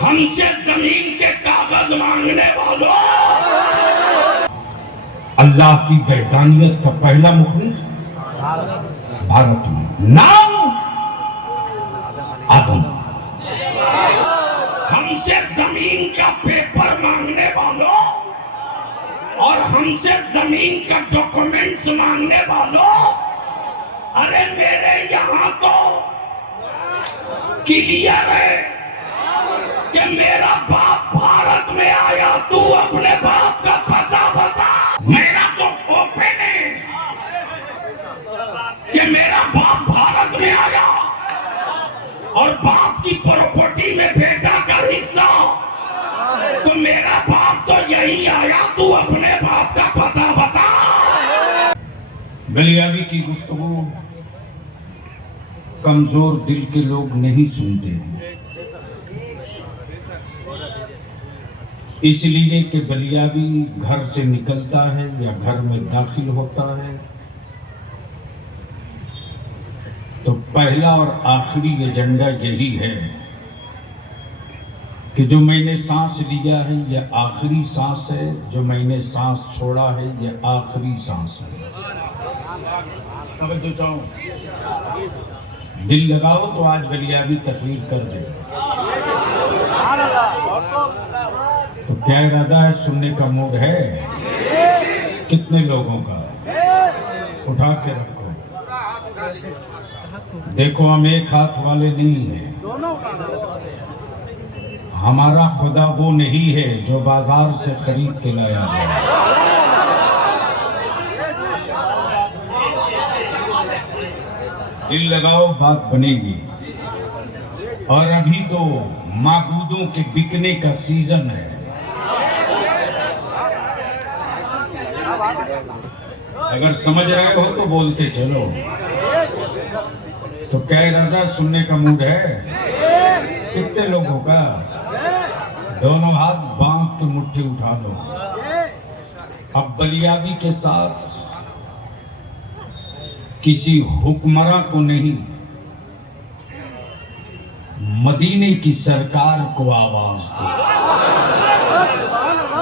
हमसे जमीन के कागज मांगने वालों, अल्लाह की वैधानियत का पहला मुखबिर भारत में, नाम आदम। हमसे जमीन का पेपर मांगने वालों और हमसे जमीन का डॉक्यूमेंट्स मांगने वालों, अरे मेरे यहाँ तो क्लियर है कि मेरा बाप भारत में आया, तू अपने बाप का पता बता। मेरा तो ओपन है कि मेरा बाप भारत में आया और बाप की प्रॉपर्टी में बेटा का हिस्सा, तो मेरा बाप तो यही आया, तू अपने बाप का पता बता। बलियाबी की गुफ्तगू कमजोर दिल के लोग नहीं सुनते, इसलिए कि बलियाबी घर से निकलता है या घर में दाखिल होता है तो पहला और आखिरी एजेंडा यही है कि जो मैंने सांस लिया है यह आखिरी सांस है, जो मैंने सांस छोड़ा है यह आखिरी सांस है। दिल लगाओ तो आज बलियाबी तकरीर कर दे। तो क्या इरादा है, सुनने का मूड है? कितने लोगों का? उठा के रखो। देखो हम एक हाथ वाले नहीं हैं, हमारा खुदा वो नहीं है जो बाजार से खरीद के लाया जाए। दिल लगाओ बात बनेगी। और अभी तो माबूदों के बिकने का सीजन है। अगर समझ रहे हो तो बोलते चलो। तो क्या इरादा, सुनने का मूड है? कितने लोगों का? दोनों हाथ बांध के मुट्ठी उठा लो। अब बलियाबी के साथ किसी हुक्मरां को नहीं, मदीने की सरकार को आवाज दो।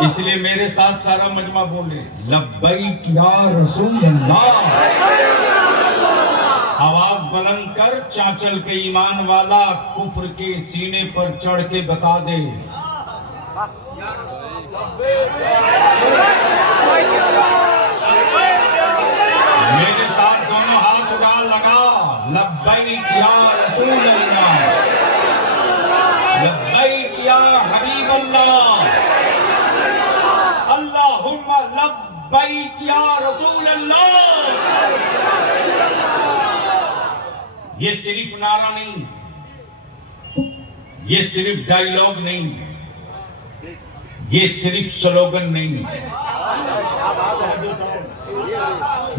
इसलिए मेरे साथ सारा मजमा बोले, लब्बैक या रसूल अल्लाह। आवाज बुलंद कर, चांचल के ईमान वाला कुफ्र के सीने पर चढ़ के बता दे, मेरे साथ दोनों हाथ उड़ा लगा, लब्बैक या रसूल अल्लाह, लब्बैक या हबीब अल्लाह, अल्लाहुम्मा लब्बैक या रसूल अल्लाह। ये सिर्फ नारा नहीं, ये सिर्फ डायलॉग नहीं, ये सिर्फ स्लोगन नहीं।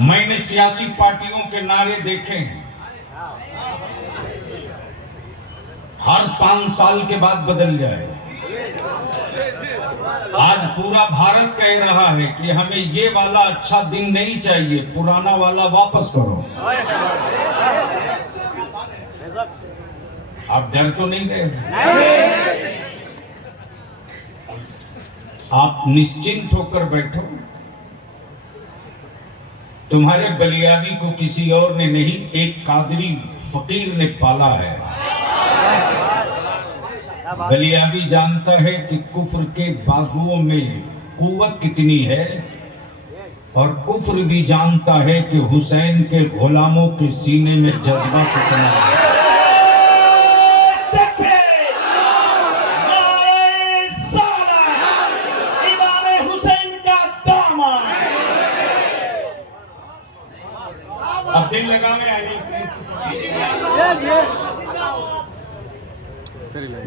मैंने सियासी पार्टियों के नारे देखे हैं, हर 5 साल के बाद बदल जाए। आज पूरा भारत कह रहा है कि हमें ये वाला अच्छा दिन नहीं चाहिए, पुराना वाला वापस करो। आप डर तो नहीं गए? आप निश्चिंत होकर बैठो। तुम्हारे बलियाबी को किसी और ने नहीं, एक कादरी फकीर ने पाला है। बलियाबी जानता है कि कुफ्र के बाजुओं में कुव्वत कितनी है, और कुफ्र भी जानता है कि हुसैन के गुलामों के सीने में जज्बा कितना है। अब दिल लगाने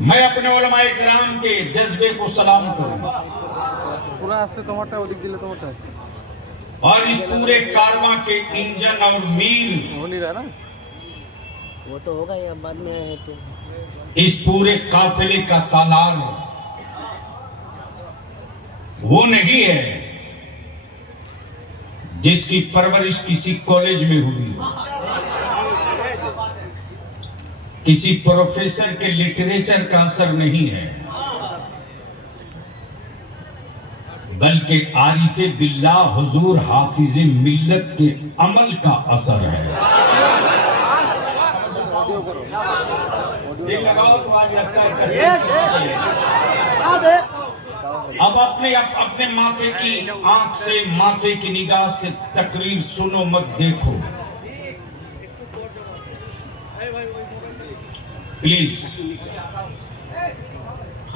मैं अपने उलमाए किराम के जज्बे को सलाम करूंगा और इस पूरे कारवां के इंजन और मीर, हो नहीं रहा ना, वो तो होगा या बाद में है तो, इस पूरे काफिले का सालार वो नहीं है जिसकी परवरिश किसी कॉलेज में हुई, किसी प्रोफेसर के लिटरेचर का असर नहीं है। बल्कि आरिफे बिल्ला हुजूर हाफिज मिल्लत के अमल का असर है। दिल लगाओ तो आज लगता है। अब अपने माथे की आंख से, माथे की निगाह से तकरीर सुनो, मत देखो प्लीज।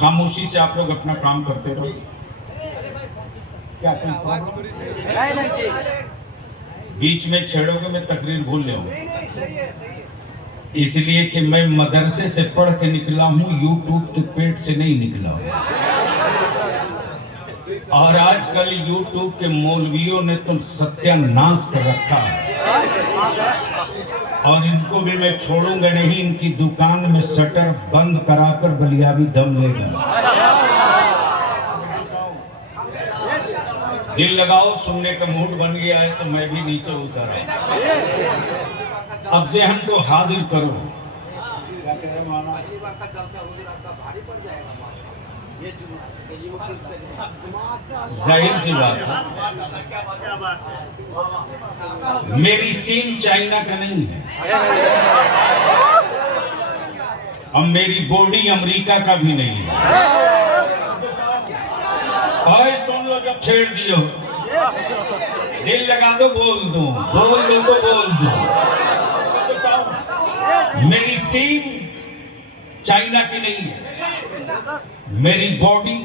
खामोशी से आप लोग अपना काम करते रहो। क्या बीच में छेड़ोगे मैं तकरीर भूल जाऊंगा, इसलिए कि मैं मदरसे से पढ़ के निकला हूं, यूट्यूब के पेट से नहीं निकला हूं। और आजकल यूट्यूब के मौलवियों ने तो सत्यानाश कर रखा है, और इनको भी मैं छोड़ूंगा नहीं। इनकी दुकान में शटर बंद कराकर बलियाबी दम लेगा। दिल लगाओ, सुनने का मूड बन गया है तो मैं भी नीचे उतर आया। अब जहन को हाजिर करो। जाहिर सी बात है, मेरी सीन चाइना का नहीं है, अब मेरी बॉडी अमेरिका का भी नहीं है। और सुन लो, जब छेड़ दियो, दिल लगा दो, बोल दो, बोल दो तो बोल दो। मेरी सीन चाइना की नहीं है, मेरी बॉडी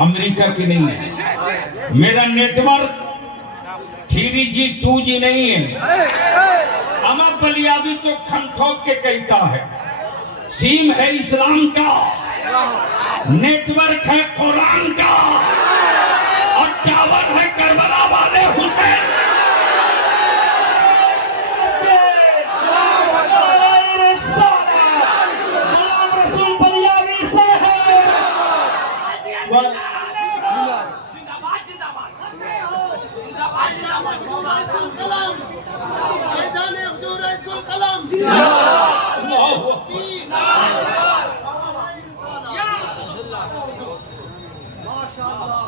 अमेरिका की नहीं है, मेरा नेटवर्क 3G 2G नहीं है। अमर बलियाबी तो खनखोक के कहता है, सीम है इस्लाम का, नेटवर्क है कुरान का, और टावर है करबला वाले हुसैन।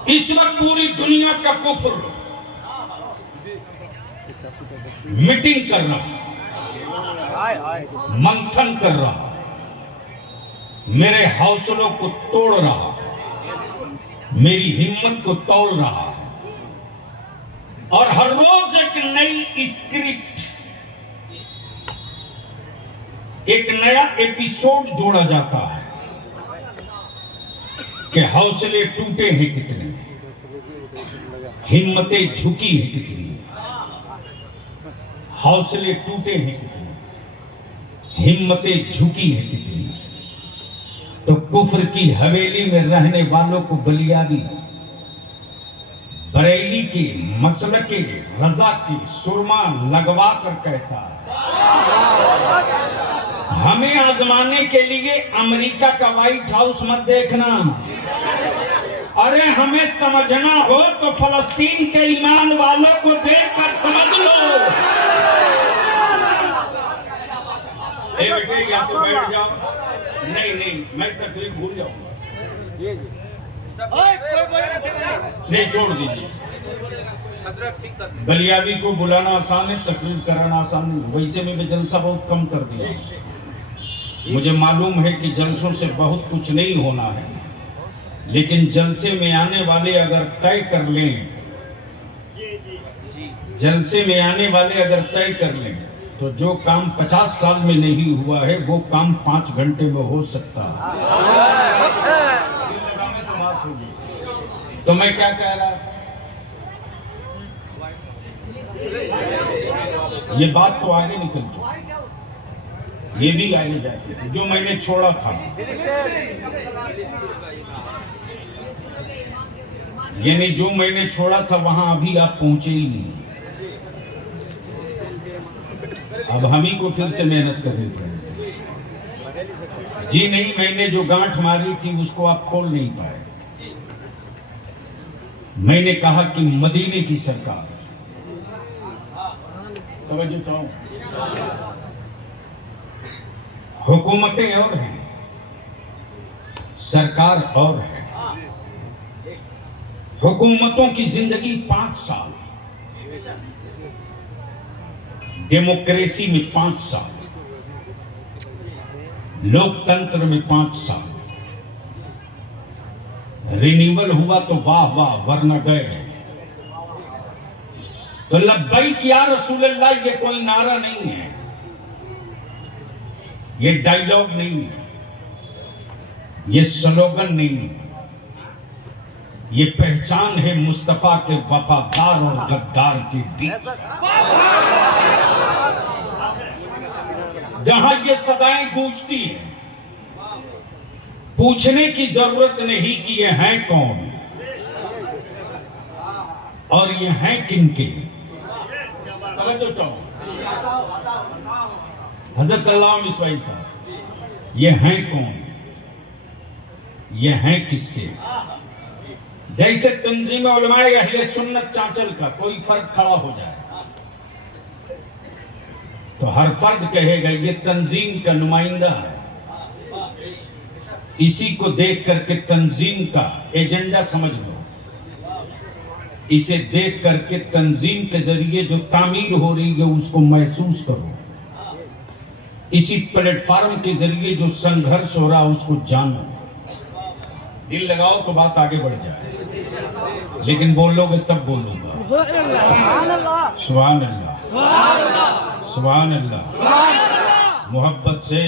इस वक्त पूरी दुनिया का कुफ्र मीटिंग कर रहा, मंथन कर रहा, मेरे हौसलों को तोड़ रहा, मेरी हिम्मत को तोड़ रहा, और हर रोज एक नई स्क्रिप्ट, एक नया एपिसोड जोड़ा जाता है कि हौसले टूटे हैं कितने, हिम्मतें झुकी हैं कितनी, हौसले टूटे हैं कितने, हिम्मतें झुकी हैं कितनी। तो कुफ्र की हवेली में रहने वालों को बलियाबी बरेली के मसलक के रजा की सुरमा लगवा कर कहता है, हमें आजमाने के लिए अमेरिका का व्हाइट हाउस मत देखना, अरे हमें समझना हो तो फलस्तीन के ईमान वालों को देखकर समझ लो। बेटे या तो बैठ जाओ, नहीं मैं तकलीफ भूल जाऊंगा, नहीं छोड़ दीजिए। बलियाबी को बुलाना आसान है, तकलीफ कराना आसान नहीं। वैसे में मैं जलसा बहुत कम कर दिया, मुझे मालूम है कि जलसों से बहुत कुछ नहीं होना है, लेकिन जलसे में आने वाले अगर तय कर लें, जलसे में आने वाले अगर तय कर लें तो जो काम 50 साल में नहीं हुआ है वो काम 5 घंटे में हो सकता है। तो मैं क्या कह रहा, ये बात तो आगे निकल चुकी, ये भी आगे जाती, जो मैंने छोड़ा था, यानी जो मैंने छोड़ा था वहां अभी आप पहुंचे ही नहीं। अब हम ही को फिर से मेहनत करनी पड़ेगी। जी नहीं, मैंने जो गांठ मारी थी उसको आप खोल नहीं पाए। मैंने कहा कि मदीने की सरकार, तवज्जो चाहूं, हुकूमतें और हैं, सरकार और है, हुकूमतों की जिंदगी 5 साल, डेमोक्रेसी में 5 साल, लोकतंत्र में 5 साल। रिन्यूअल हुआ तो वाह वाह, वरना गए। तो लब्बैक या रसूल अल्लाह ये कोई नारा नहीं है, ये डायलॉग नहीं है, ये स्लोगन नहीं है, ये पहचान है मुस्तफा के वफादार और गद्दार के बीच। जहां ये सदाएं गूंजती हैं, पूछने की जरूरत नहीं कि ये हैं कौन और ये हैं किनके। हजरत अल्लामा मिसवाई साहब, ये हैं कौन, ये हैं किसके। जैसे तंजीम उलमाए अहले सुन्नत चांचल का कोई फर्द खड़ा हो जाए तो हर फर्द कहेगा ये तंजीम का नुमाइंदा है। इसी को देख करके तंजीम का एजेंडा समझ लो, इसे देख करके तंजीम के जरिए जो तामीर हो रही है उसको महसूस करो, इसी प्लेटफॉर्म के जरिए जो संघर्ष हो रहा उसको जानो। दिल लगाओ तो बात आगे बढ़ जाए, लेकिन बोलोगे तब बोलूंगा। सुभान अल्लाह, सुभान अल्लाह। मोहब्बत से,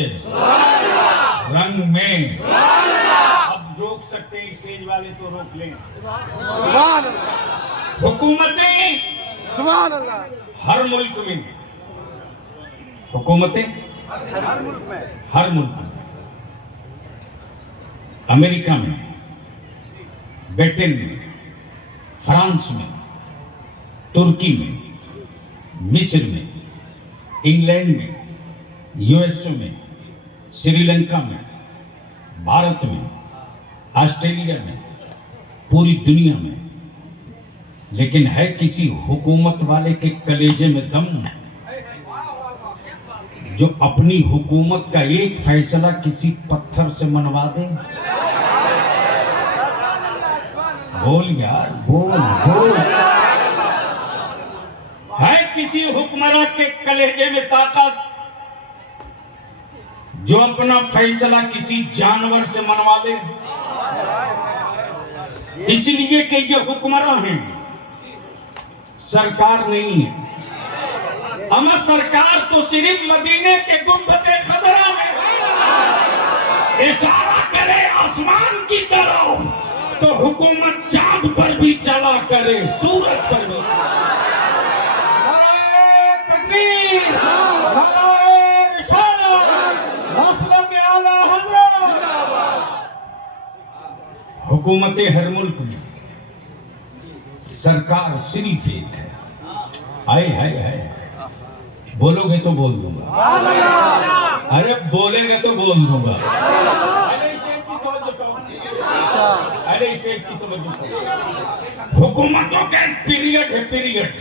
रंग में। अब रोक सकते हैं स्टेज वाले तो रोक लें। हुकूमतें सुभान अल्लाह हर मुल्क में, हुकूमतें हर मुल्क में, अमेरिका में, ब्रिटेन में, फ्रांस में, तुर्की में, मिस्र में, इंग्लैंड में, यूएसए में, श्रीलंका में, भारत में, ऑस्ट्रेलिया में, पूरी दुनिया में। लेकिन है किसी हुकूमत वाले के कलेजे में दम जो अपनी हुकूमत का एक फैसला किसी पत्थर से मनवा दे? बोल यार, बोल बोल। है किसी हुक्मरान के कलेजे में ताकत जो अपना फैसला किसी जानवर से मनवा दे? इसलिए कि ये हुक्मरान हैं, सरकार नहीं है। अमर सरकार तो सिर्फ मदीने के गुंबदे खदरा में इशारा करे आसमान की तरफ तो हुकूमत चांद पर भी चला करे, सूरज पर भी। तकबीर, हुकूमतें हर मुल्क में, सरकार सिर्फ एक है। आए हाय हाय, बोलोगे तो बोल दूंगा, अरे बोलेंगे तो बोल दूंगा। अरे स्टेज की तो हुकूमतों का पीरियड है, पीरियड।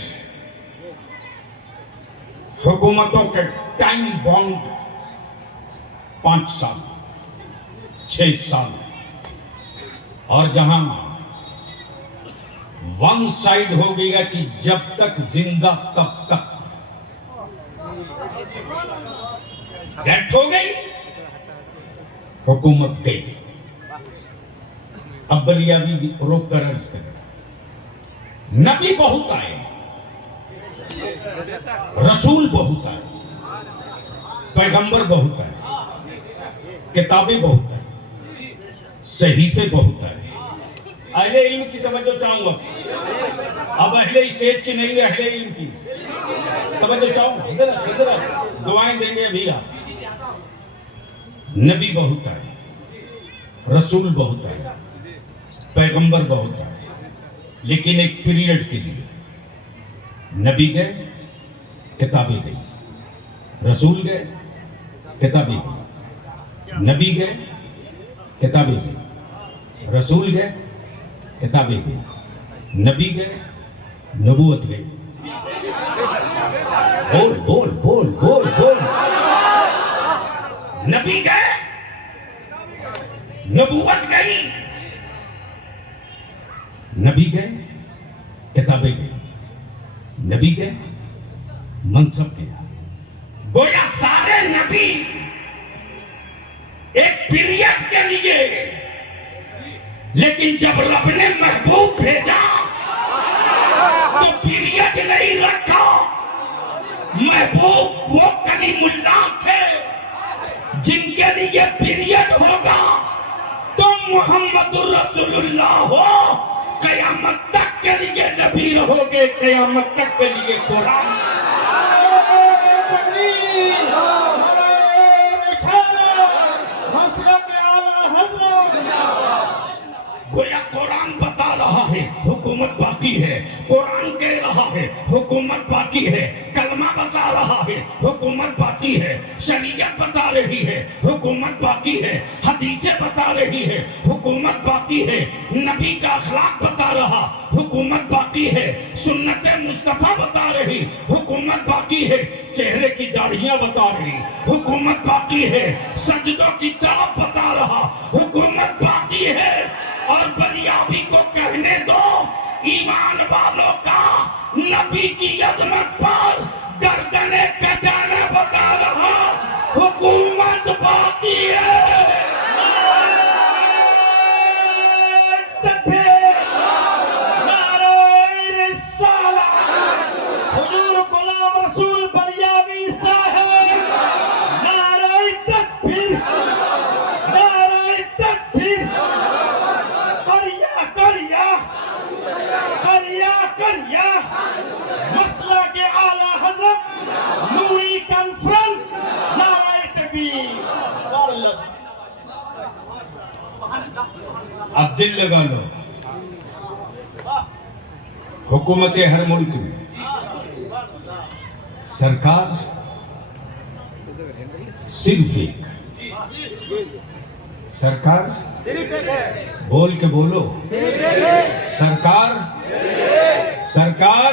हुकूमतों के टाइम बॉन्ड 5 साल, 6 साल। और जहां वन साइड हो गया कि जब तक जिंदा तब तक, डेथ हो गई, हुकूमत गई। अब बलिया भी रोक कर अर्ज कर, नबी बहुत आए, रसूल बहुत आए, पैगंबर बहुत आए, किताबें बहुत आए, सहीफे बहुत आए। अहले इल्म की तवज्जो चाहूंगा। अब अहले स्टेज की नहीं, अहले इल्म की तवज्जो चाहूंगा। दुआएं देंगे अभी आप। नबी बहुत आए, रसूल बहुत आए, पैगंबर बहुत आए, लेकिन एक पीरियड के लिए। नबी गए, किताबें गई, रसूल गए, किताबें गई, नबी गए, किताबें गई, रसूल गए, किताबें गई, नबी गए, नबूवत गई। बोल बोल बोल बोल बोल। नबी गए, नबूवत गई, नबी गए, किताबें गई, नबी गए, मनसब गया। गोया सारे नबी एक पीरियड के लिए, लेकिन जब रब ने महबूब भेजा तो पीरियड नहीं रखा। महबूब वो कलीमुल्लाह थे जिनके लिए पीरियड होगा तो मोहम्मदुर रसूलुल्लाह हो, कयामत तक के लिए नबी रहोगे, कयामत तक के लिए कुरान। गोया कुरान बता रहा है हुकूमत बाकी है, कुरान कह रहा है हुकूमत बाकी है, कलमा बता रहा है हुकूमत बाकी है, शरीयत बता रही है हुकूमत बाकी है, हदीसें बता रही है हुकूमत बाकी है, नबी का अखलाक बता रहा हुकूमत बाकी है, सुन्नत मुस्तफा बता रही हुकूमत बाकी है, चेहरे की दाढ़ियां बता रही हुकूमत बाकी है, सजदों की तरफ बता रहा हुकूमत बाकी है। और बलियाबी को कहने दो, ईमान वालों का नबी की अजमत पर गर्दने कटाना बता रहा हुकूमत बाकी है। हुजूर गुलाम रसूल बलियाबी साहब, नारे तकबीर, नारे तकबीर, करिया मसला के आला हजरत नूरी कॉन्फ्रेंस, नारे तकबीर। अब दिल लगा लो, हुकूमत हर मुल्क में सरकार सिर्फ एक, सरकार बोल के बोलो, सरकार, सरकार,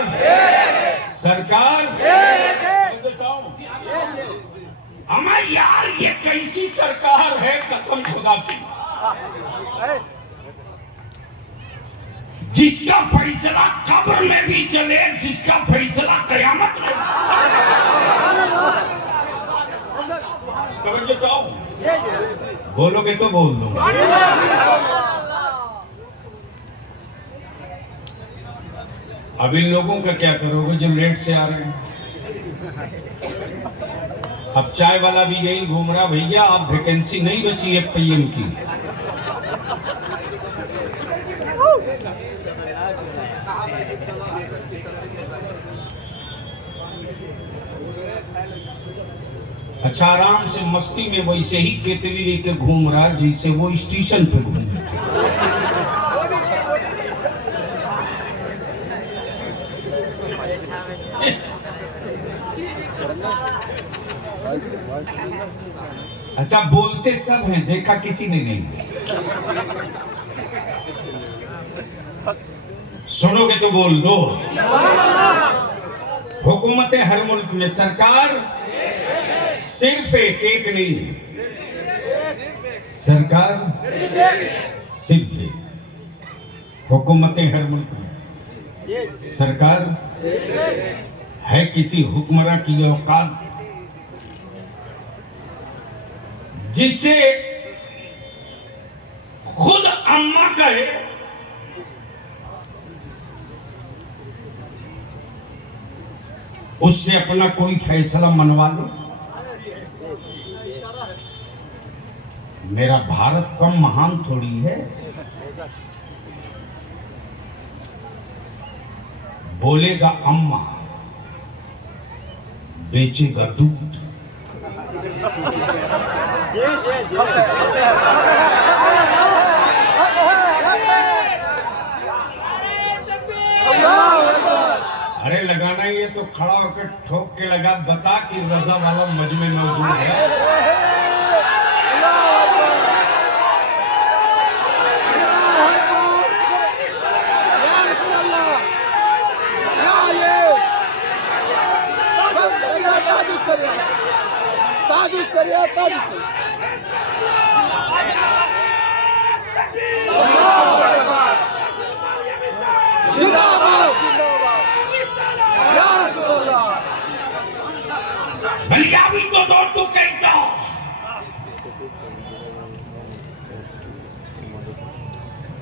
सरकार। हमें यार ये कैसी सरकार है कसम खुदा की, जिसका फैसला कब्र में भी चले, जिसका फैसला कयामत में। बोलोगे तो बोल दो। अब इन लोगों का क्या करोगे जो लेट से आ रहे हैं? अब चाय वाला भी यही घूम रहा, भैया आप वैकेंसी नहीं बची है पीएम की। अच्छा आराम से मस्ती में वैसे ही केतली लेके घूम रहा जैसे वो स्टेशन पे घूम रहे। अच्छा बोलते सब हैं, देखा किसी ने नहीं। सुनोगे तो बोल दो। हुकूमत हर मुल्क में सरकार सिर्फ एक नहीं, सरकार सिर्फ एक। हुकूमत हर मुल्क में सरकार है किसी हुक्मरान की औकात जिसे खुद अम्मा कहे उससे अपना कोई फैसला मनवा लो। मेरा भारत कम महान थोड़ी है, बोलेगा अम्मा बेचेगा दूध। अरे लगाना ही है तो खड़ा होकर ठोक के लगा, बता कि रजा वाला मजमे मौजूद है।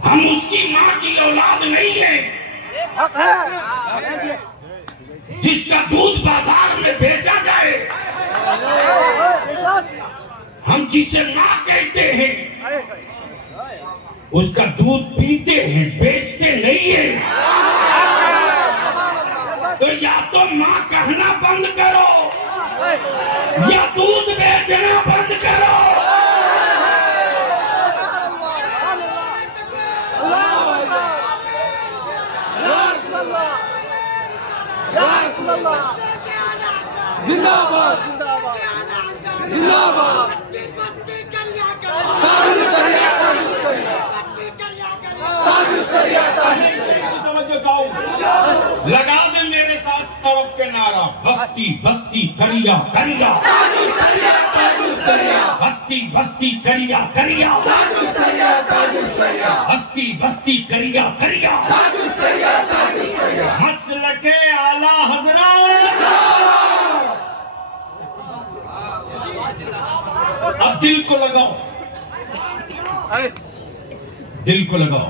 हम उसकी मां की औलाद नहीं है जिसका दूध बाजार में बेचा जाए। हम जिसे मां कहते हैं उसका दूध पीते हैं, बेचते नहीं है। तो या तो मां कहना बंद करो या दूध बेचना बंद करो। जिंदाबाद जिंदाबाद लगा दे मेरे साथ तड़प के नारा, बस्ती बस्ती करिया करिया, बस्ती बस्ती करिया करिया, बस्ती बस्ती करिया करिया, मसलके आला हजरत। अब दिल को लगाओ, दिल को लगाओ।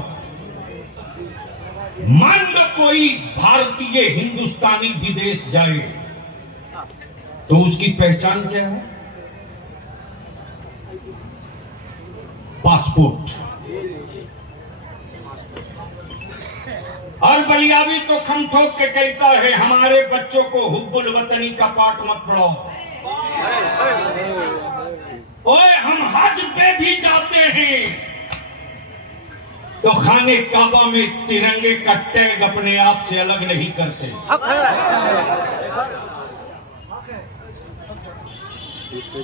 मान लो कोई भारतीय हिंदुस्तानी विदेश जाए तो उसकी पहचान क्या है? पासपोर्ट। और बलियावी तो खम ठोक के कहता है हमारे बच्चों को हुब्बुल वतनी का पाठ मत पढ़ाओ। ओए हम हज पे भी जाते हैं तो खाने काबा में तिरंगे का टैग अपने आप से अलग नहीं करते।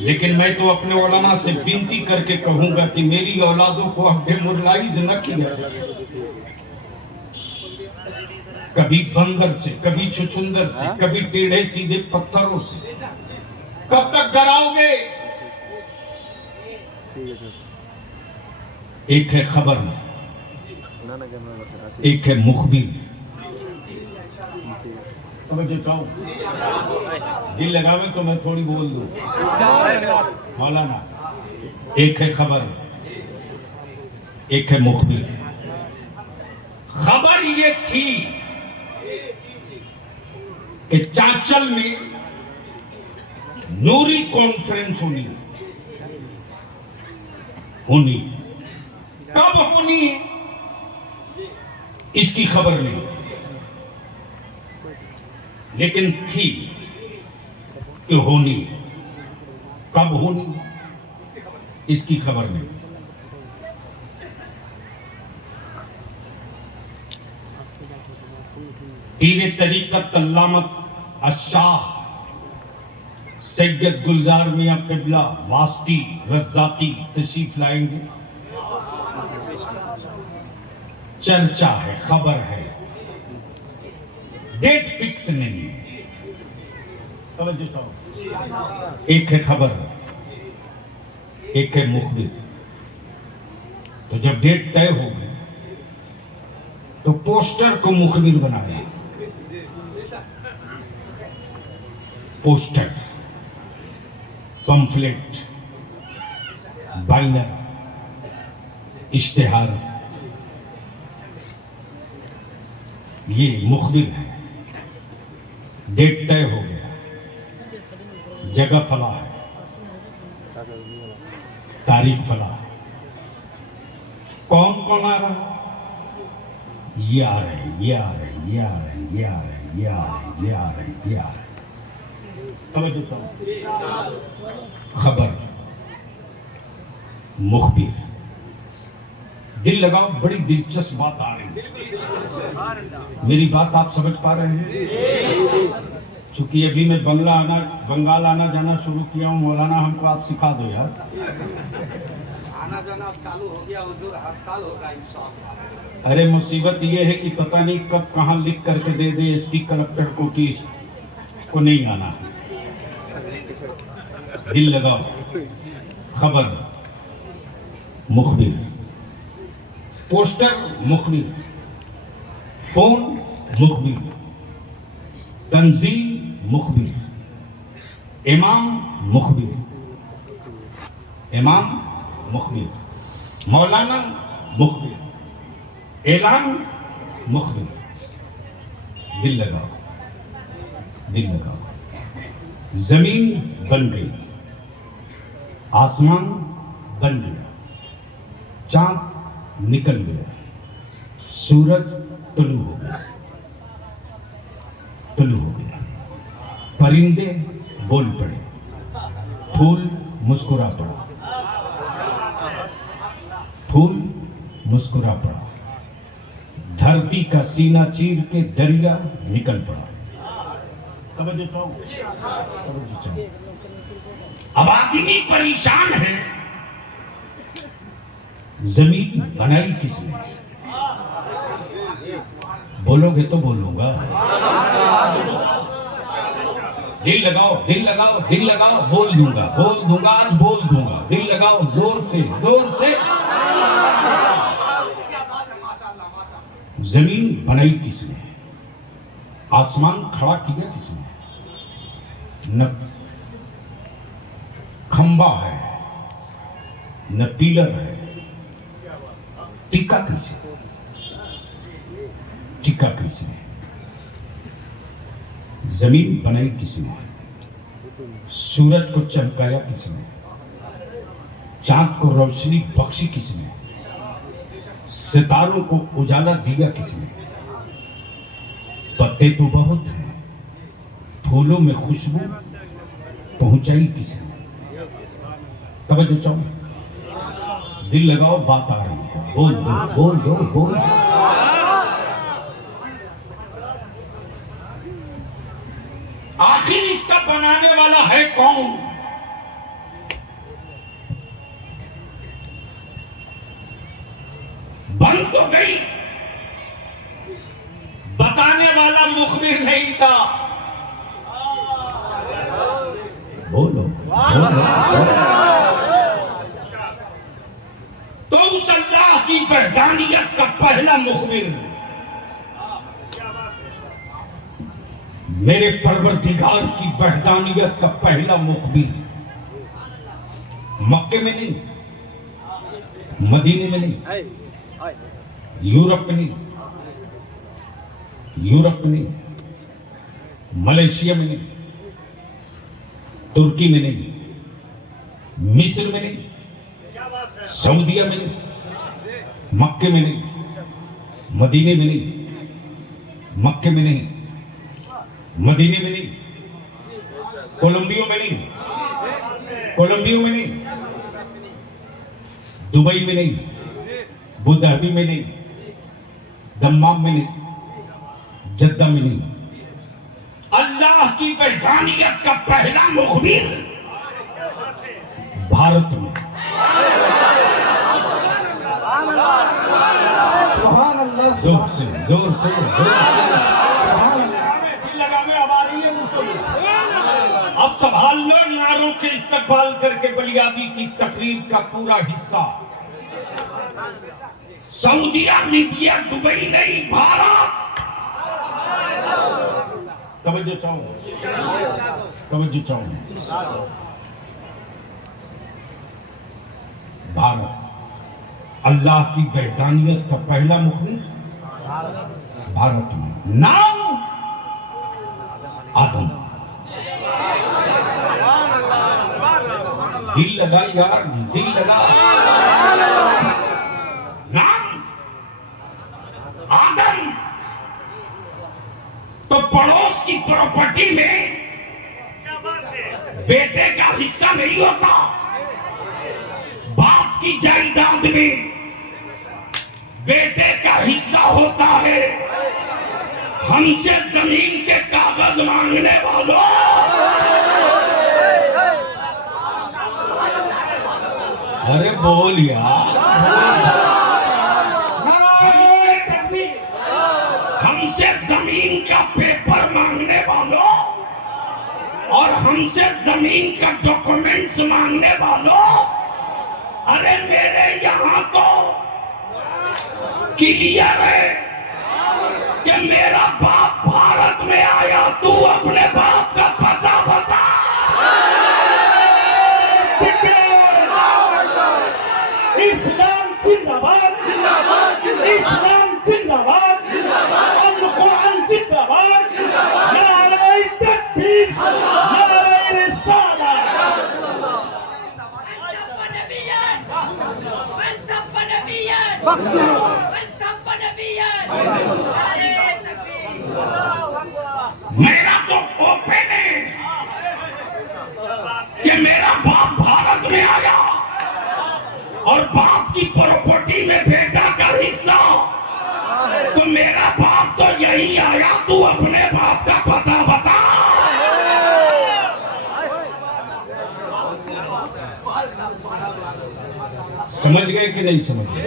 लेकिन मैं तो अपने औलाना से विनती करके कहूंगा कि मेरी औलादों को अब डेमोरलाइज न किया जाए, कभी बंदर से, कभी छुछुंदर से, कभी टेढ़े सीधे पत्थरों से। कब तक डराओगे? एक है खबर, एक है मुखबिर। दिल लगावे तो मैं थोड़ी बोल दूं मौलाना। एक है खबर, एक है मुखबिर। खबर ये थी कि चांचल में नूरी कॉन्फ्रेंस होनी कब होनी है इसकी खबर नहीं, लेकिन थी कि होनी। कब होनी इसकी खबर नहीं। पीर तरीकत अल्लामत अशाह सैयद गुलजार मियां किबला वास्ती रज़ाकी तशरीफ लाएंगे। चर्चा है, खबर है, डेट फिक्स नहीं। एक है खबर, एक है मुखबिर। तो जब डेट तय हो गई तो पोस्टर को मुखबिर बनाया। पोस्टर, पंफलेट, बाइनर, इश्तिहार, ये मुखबिर है। डेट तय हो गया, जगह फला है, तारीख फला है। कौन कौन आ रहा है? ये आ रहे हैं, ये आ रहे हैं, ये आ रहे हैं, ये आ रहे हैं, ये आ रहे हैं, ये आ रहे हैं, ये आ रहे हैं। खबर, मुखबिर। दिल लगाओ, बड़ी दिलचस्प बात आ रही है। मेरी बात आप समझ पा रहे हैं? चूंकि अभी मैं बंगाल आना जाना शुरू किया हूँ, मौलाना हमको आप सिखा दो यार। आना जाना चालू हो गया, हुजूर हर साल होगा इंशाअल्लाह। अरे मुसीबत ये है कि पता नहीं कब कहाँ लिख करके दे दे एसपी कलेक्टर को कि इसको नहीं आना है। दिल लगाओ, खबर, मुखबिर, पोस्टर, मुखबिर, फोन, मुखबिर, तंजीम, मुखबिर, इमाम, मुखबिर, इमाम, मुखबिर, मौलाना, मुखबिर, ऐलान मुखबिर, दिल लगाओ, दिल लगाओ। जमीन बन गई, आसमान बन गया, चांद निकल गया, सूरज तुलू हो गया, तुलू हो गया, परिंदे बोल पड़े, फूल मुस्कुरा पड़ा, फूल मुस्कुरा पड़ा, धरती का सीना चीर के दरिया निकल पड़ा। तवज्जो चाहो, तवज्जो चाहो। अब आदमी परेशान है, जमीन बनाई किसने? बोलोगे तो बोलूंगा। दिल लगाओ, दिल लगाओ, दिल लगाओ, बोल दूंगा, बोल दूंगा, आज बोल दूंगा। दिल लगाओ, जोर से, जोर से। जमीन बनाई किसने? आसमान खड़ा किया किसने? न खंबा है, न पिलर है, टिका कैसे? टिका कैसे? जमीन बनाई किसने? सूरज को चमकाया किसने? चांद को रोशनी बख्शी किसने? सितारों को उजाला दिया किसने? पत्ते तो बहुत हैं, फूलों में खुशबू पहुंचाई किसने? तवज्जो चाहो, दिल लगाओ, बात आ रही है। बोल दो, बोल दो, बोल दो। आखिर इसका बनाने वाला है कौन? बन तो गई, बताने वाला मुखबिर नहीं था। बोलो, बोलो। तो उस अल्लाह की वहदानियत का पहला मुखबिर मेरे परवरदिगार की वहदानियत का पहला मुखबिर मक्के में नहीं, मदीने में नहीं, यूरोप में नहीं, यूरोप में नहीं, मलेशिया में नहीं, तुर्की में नहीं, मिस्र में नहीं, सऊदिया में नहीं, मक्के में नहीं, मदीने में नहीं, मक्के में नहीं, मदीने में नहीं, कोलंबिया में नहीं, कोलंबिया में नहीं, दुबई में नहीं, अबू-धाबी में नहीं, दम्माम में नहीं, जद्दा में नहीं। अल्लाह की वहदानियत का पहला मुखबिर भारत में। जोर से, जोर से, जोर से। अब संभाल लो, नारों के इस्तकबाल करके बलियाबी की तकरीर का पूरा हिस्सा। सऊदिया, लीबिया, दुबई नहीं, भारत। तवज्जो चाहो, तवज्जो चाहो। भारत अल्लाह की वहदानियत का पहला मुखबिर भारत में। नाम आदम। दिल लगा यार, दिल लगा। नाम आदम। तो पड़ोस की प्रॉपर्टी में बेटे का हिस्सा नहीं होता, बाप की जायदाद में बेटे का हिस्सा होता है। हमसे जमीन के कागज मांगने वालों, अरे बोल यार, हमसे जमीन का पेपर मांगने वालों और हमसे जमीन का डॉक्यूमेंट्स मांगने वालों, अरे मेरे यहाँ तो क्लियर है कि मेरा बाप भारत में आया। तू अपने बाप का पता बता। इस्लाम जिंदाबाद, जिंदाबाद, इस्लाम मेरा तो ओपन है कि मेरा बाप भारत में आया और बाप की प्रॉपर्टी में बेटा का हिस्सा, तो मेरा बाप तो यही आया, तू अपने बाप का पता बता। समझ गए कि नहीं समझ गए?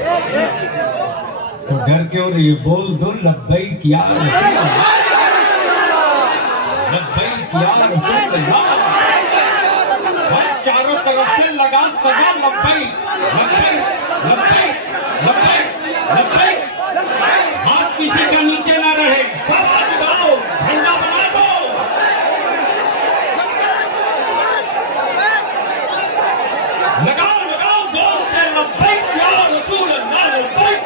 तो डर क्यों रही है? बोल दो लब्बैक या रसूल अल्लाह, लब्बैक या रसूल अल्लाह। भाई चारों तरफ से लगा सजा लब्बैक लब्बैक लब्बैक लब्बैक लब्बैक। हाथ किसी का नीचे ना रहे, सब हाथ उठाओ, झंडा बना दो। लगाओ लगाओ जोर से लब्बैक या रसूल अल्लाह, लब्बैक।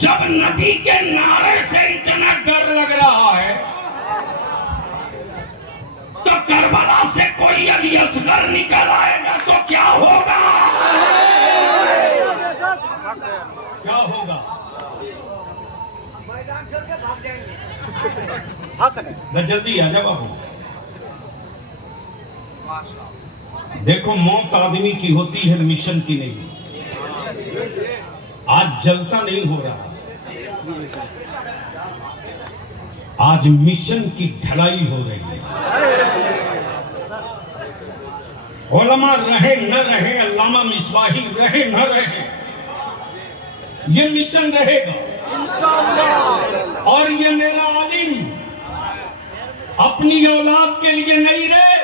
जब नबी के नारे से इतना डर लग रहा है, तो करबला से कोई अली असगर निकल आएगा तो क्या होगा? क्या होगा? मैदान छोड़ के भाग जाएंगे। मैं जल्दी आ जा बाबू। देखो मौत आदमी की होती है, मिशन की नहीं। आज जलसा नहीं हो रहा, आज मिशन की ढलाई हो रही है। उलमा रहे न रहे, अल्लामा मिसबाही रहे न रहे, ये मिशन रहेगा इंशाअल्लाह। और ये मेरा आलिम अपनी औलाद के लिए नहीं रहे,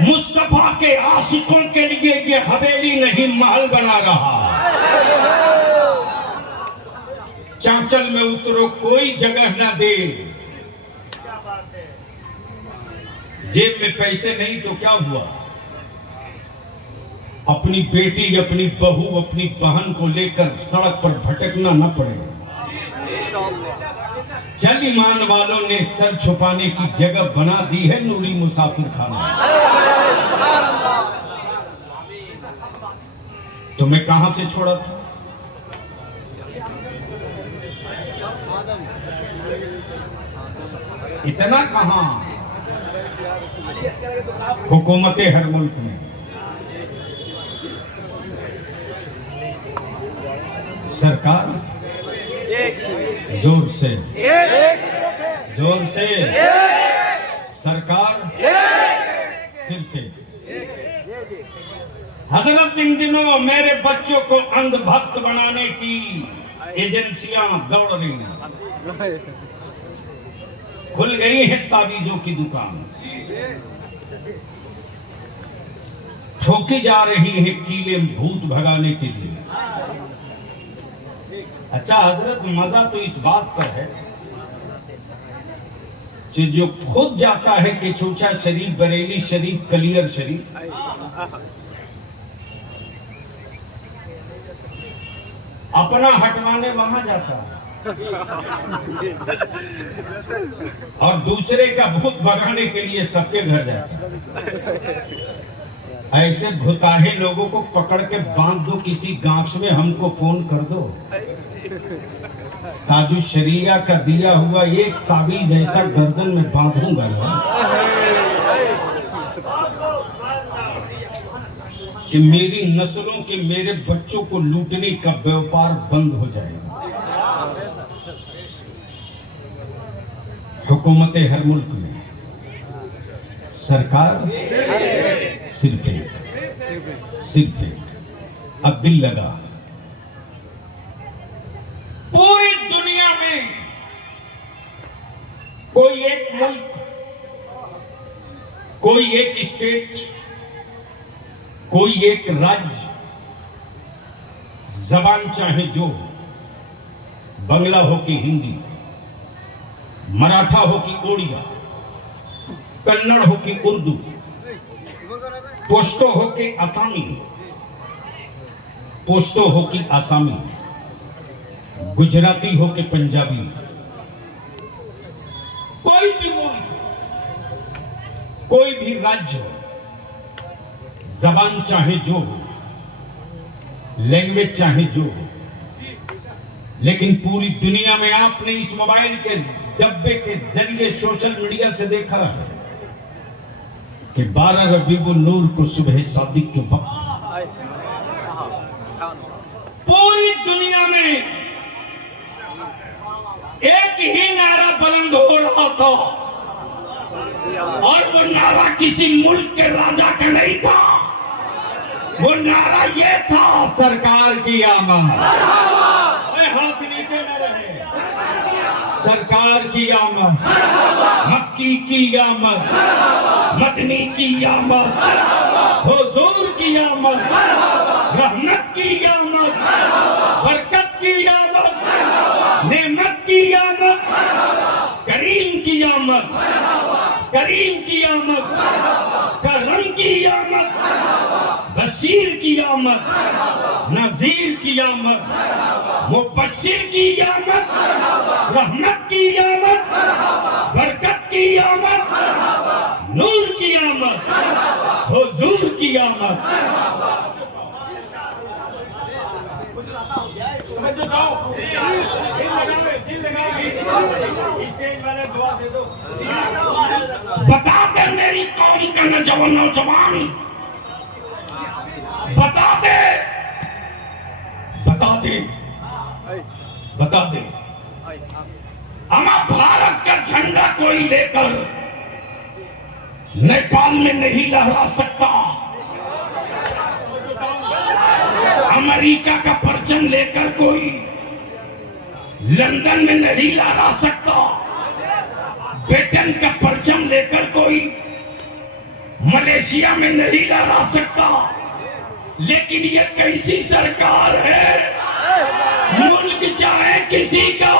मुस्तफा के आशिकों के लिए ये हवेली नहीं महल बना रहा। चांचल में उतरो, कोई जगह ना दे। जेब में पैसे नहीं तो क्या हुआ? अपनी बेटी, अपनी बहू, अपनी बहन को लेकर सड़क पर भटकना न पड़े। चल ईमान वालों ने सर छुपाने की जगह बना दी है नूरी मुसाफिर खाना। तो मैं कहां से छोड़ा था? इतना कहां? हुकूमत हर मुल्क में सरकार जोर से सरकार सिर्फ हजरत इन दिनों मेरे बच्चों को अंधभक्त बनाने की एजेंसियां दौड़ रही हैं। खुल गई है तावीजों की दुकान, ठोकी जा रही है कीले भूत भगाने के लिए। अच्छा हजरत, मजा तो इस बात पर है कि जो खुद जाता है कि छूछा शरीफ, बरेली शरीफ, कलियर शरीफ, अपना हटवाने वहां जाता है और दूसरे का भूत भगाने के लिए सबके घर जाता है। ऐसे भुताहे लोगों को पकड़ के बांध दो किसी गांच में, हमको फोन कर दो। ताजु शरीया का दिया हुआ एक ताबीज ऐसा गर्दन में बांधूंगा ना कि मेरी नस्लों के, मेरे बच्चों को लूटने का व्यापार बंद हो जाएगा। हुकूमत हर मुल्क में सरकार सिर्फ एक। अब दिल लगा, पूरी दुनिया में कोई एक मुल्क, कोई एक स्टेट, कोई एक राज्य, जबान चाहे जो, बंगला हो कि हिंदी, मराठा हो कि ओडिया, कन्नड़ हो कि उर्दू, पश्तो हो कि आसामी, पश्तो हो कि आसामी, गुजराती हो कि पंजाबी, कोई भी मुल्क, कोई भी राज्य हो, जबान चाहे जो हो, लैंग्वेज चाहे जो हो, लेकिन पूरी दुनिया में आपने इस मोबाइल के डब्बे के जरिए सोशल मीडिया से देखा कि 12 रबीउल नूर को सुबह सादिक के वक्त पूरी दुनिया में एक ही नारा बुलंद हो रहा था, और वो नारा किसी मुल्क के राजा का नहीं था। वो नारा ये था, सरकार की आमद। हाथ नीचे न रहे। सरकार की आमद, मक्की की आमद, मदनी की आमद, हुजूर की आमद, रहमत की आमद, बरकत की आमद, नेमत की आमद, करीम की आमद, करीम की आमद, करम की आमद, बशीर की आमद, नजीर की आमद, मुबश्शिर की आमद, रहमत की आमद, बरकत की आमद, नूर की आमद, हुजूर की आमद। बता दे मेरी कौम का नौजवान, बता दे, बता दे, बता दे, हमारा भारत का झंडा कोई लेकर नेपाल में नहीं लहरा सकता, अमेरिका का परचम लेकर कोई लंदन में नहीं लहरा सकता, ब्रिटेन का परचम लेकर कोई मलेशिया में नहीं लहरा सकता। लेकिन ये कैसी सरकार है, मुल्क चाहे किसी का